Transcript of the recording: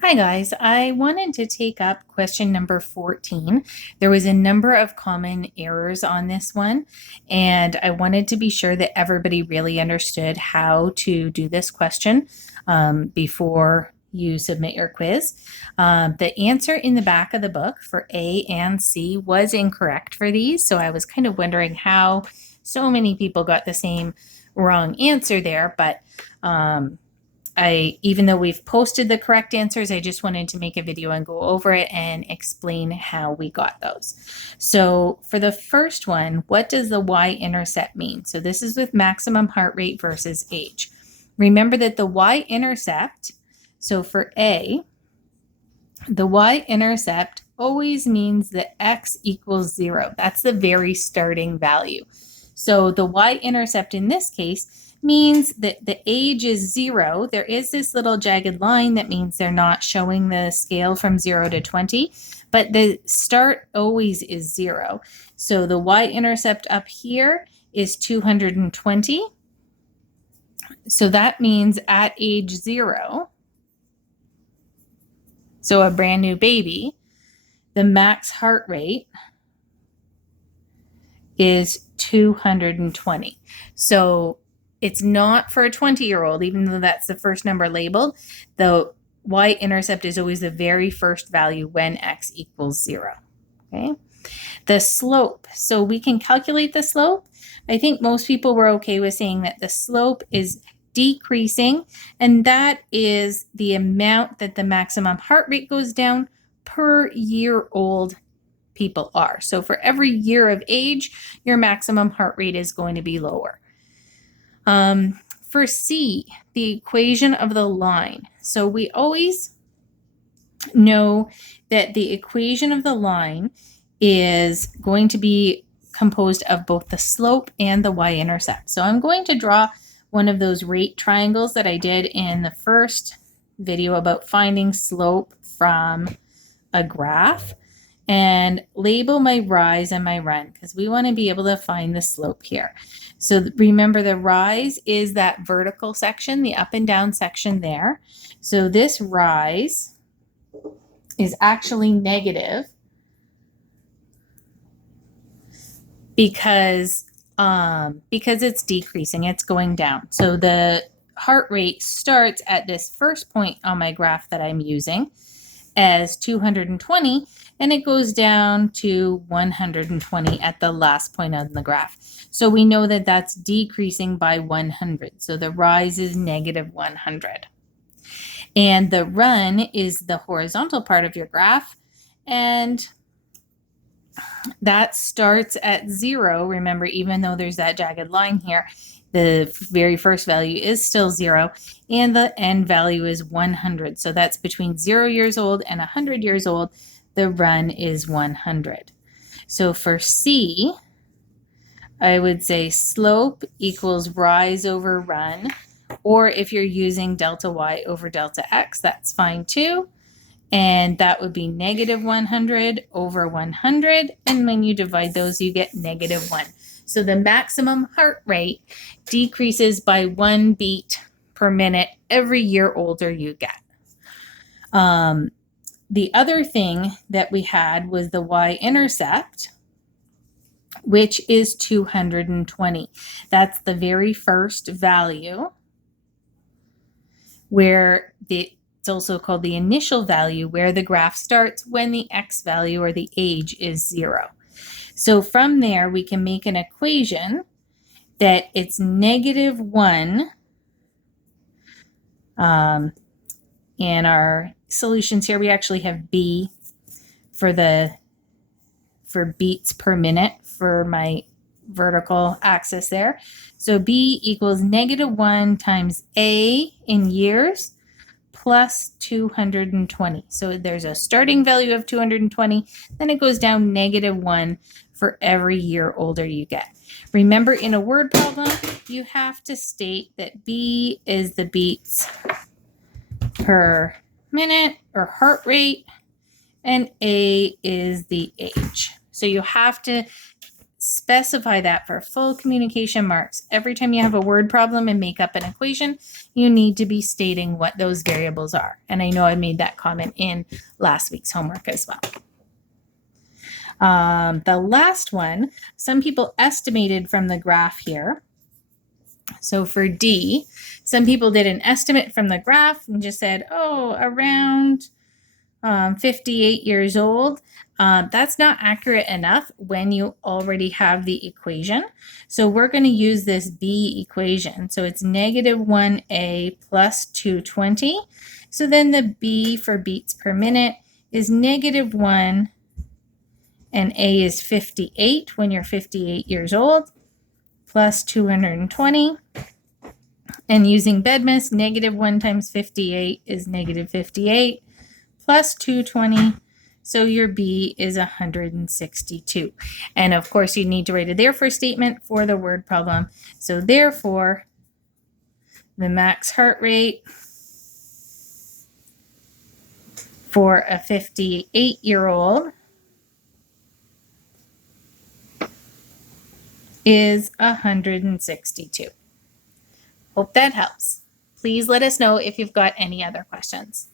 Hi guys, I wanted to take up question number 14. There was a number of common errors on this one, and I wanted to be sure that everybody really understood how to do this question before you submit your quiz. The answer in the back of the book for A and C was incorrect for these, so I was kind of wondering how so many people got the same wrong answer there, but even though we've posted the correct answers, I just wanted to make a video and go over it and explain how we got those. So for the first one, what does the y-intercept mean? So this is with maximum heart rate versus age. Remember that the y-intercept, so for A, the y-intercept always means that x equals 0. That's the very starting value. So the y-intercept in this case means that the age is 0. There is this little jagged line that means they're not showing the scale from 0 to 20, but the start always is 0. So the y-intercept up here is 220. So that means at age 0, so a brand new baby, the max heart rate is 220. So it's not for a 20-year-old, even though that's the first number labeled. The y-intercept is always the very first value when x equals 0. Okay. The slope. So we can calculate the slope. I think most people were okay with saying that the slope is decreasing, and that is the amount that the maximum heart rate goes down per year old people are. So for every year of age, your maximum heart rate is going to be lower. For C, the equation of the line. So we always know that the equation of the line is going to be composed of both the slope and the y-intercept. So I'm going to draw one of those rate triangles that I did in the first video about finding slope from a graph, and label my rise and my run because we want to be able to find the slope here. So remember, the rise is that vertical section, the up and down section there. So this rise is actually negative because it's decreasing, it's going down. So the heart rate starts at this first point on my graph that I'm using as 220, and it goes down to 120 at the last point on the graph. So we know that that's decreasing by 100. So the rise is negative 100. And the run is the horizontal part of your graph, and that starts at 0. Remember, even though there's that jagged line here, the very first value is still 0, and the end value is 100. So that's between 0 years old and 100 years old. The run is 100. So for C, I would say slope equals rise over run, or if you're using delta y over delta x, that's fine too. And that would be negative 100 over 100. And when you divide those, you get negative 1. So the maximum heart rate decreases by 1 beat per minute every year older you get. The other thing that we had was the y-intercept, which is 220. That's the very first value, where it's also called the initial value, where the graph starts when the x value or the age is 0. So from there, we can make an equation that it's negative 1. In our solutions here, we actually have B for beats per minute for my vertical axis there. So B equals negative 1 times A in years plus 220. So there's a starting value of 220, then it goes down negative 1 for every year older you get. Remember, in a word problem, you have to state that B is the beats per minute or heart rate, and A is the age. So you have to specify that for full communication marks. Every time you have a word problem and make up an equation, you need to be stating what those variables are. And I know I made that comment in last week's homework as well. The last one, some people estimated from the graph here. So for D, some people did an estimate from the graph and just said, oh, around 58 years old. That's not accurate enough when you already have the equation. So we're going to use this B equation. So it's negative 1A plus 220. So then the B for beats per minute is negative 1, and A is 58 when you're 58 years old, plus 220. And using BEDMAS, negative 1 times 58 is negative 58, plus 220. So your B is 162. And of course, you need to write a therefore statement for the word problem. So therefore, the max heart rate for a 58-year-old is 162. Hope that helps. Please let us know if you've got any other questions.